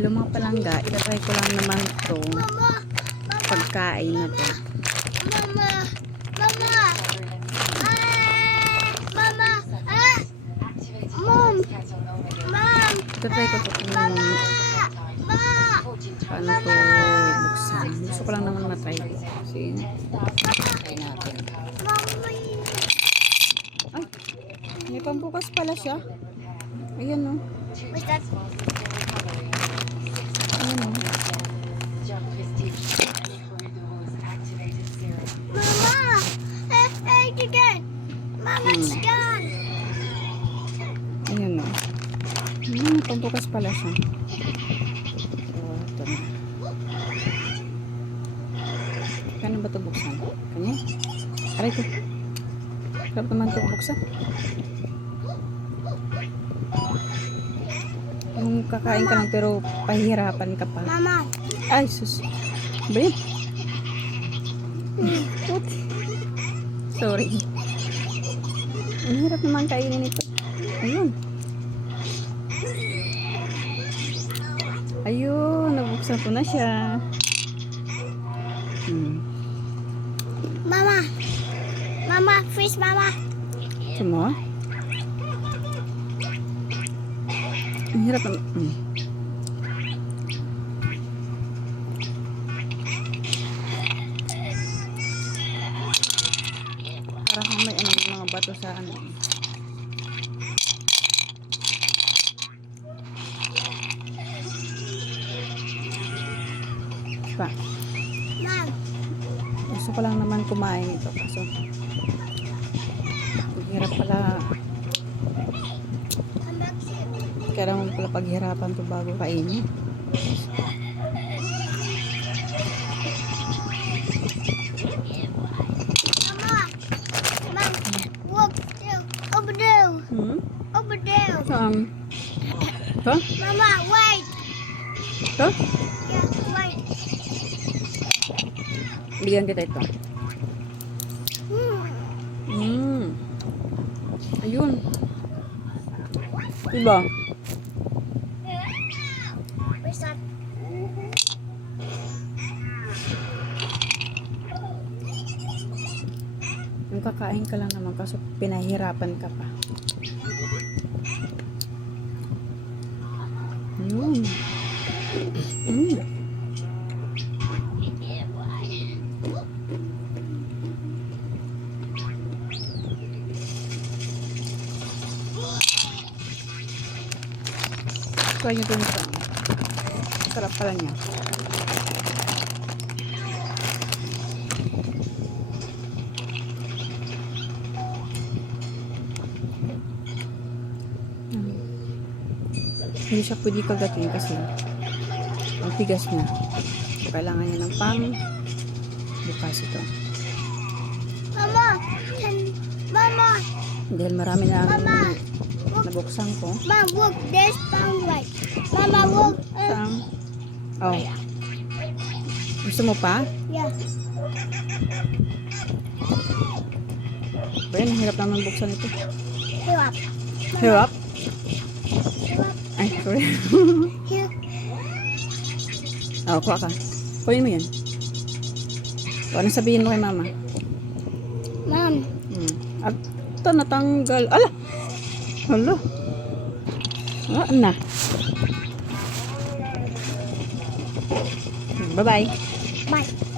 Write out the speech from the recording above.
Hello mga palangga, itatry ko lang naman to Mama! pagkain na to. Mama! Mama! Ah! Mama! Ah! Mom! Mom! Itatry ko to kung Mama! Ma! paano to buksan. Gusto ko lang naman matry ko. Kasi, try natin. Mama! Ay, may pambukas pala siya. Ayan o. What's that? Pambukas pala siya. So, ito na. Kano ba ito buksan? Kanya? Aray ko. Sarap naman ito buksan. Yung kakain ka lang pero pahihirapan ka pa. Mama! Ay, sus. Ba yun? What? Sorry. Ang hirap naman kainin ito. Ayun. Ayun, nabuksan ko na siya. Hmm. Mama! Mama, fish, mama! Ito mo? Ang hirap naman. Hmm. Parang may ano, mga bato sa ano. Mom! Gusto ko lang naman kumain ito kaso hirap pala kailangan pala paghirapan to bago kainin. Over there! hmm? Mama, wait! ito? Yeah, wait. Bigyan kita ito. Hmm ayun. Diba? Yung kakain ka lang naman kaso pinahirapan ka pa. Ayun. Hmm Try nyo dun sa sarap pala niya. Hmm. Hindi siya pwede kagatin kasi ang tigas niya. Kailangan niya ng pang bukas ito. Mama! Mama! Dahil marami na ang Mama! nabuksan ko. Mom, look! There's pound right. Mama! Uh, Saan? Oh. Gusto mo pa? yeah. Ben, hirap naman buksan ito. Hirap? Here up. Ay, sorry. Here. oh, kuha ka. Kunin mo yan. O, ano sabihin mo kay mama? Mom. Hmm. At ito natanggal. Ala! Hala. Ah, na. Bye-bye. Bye.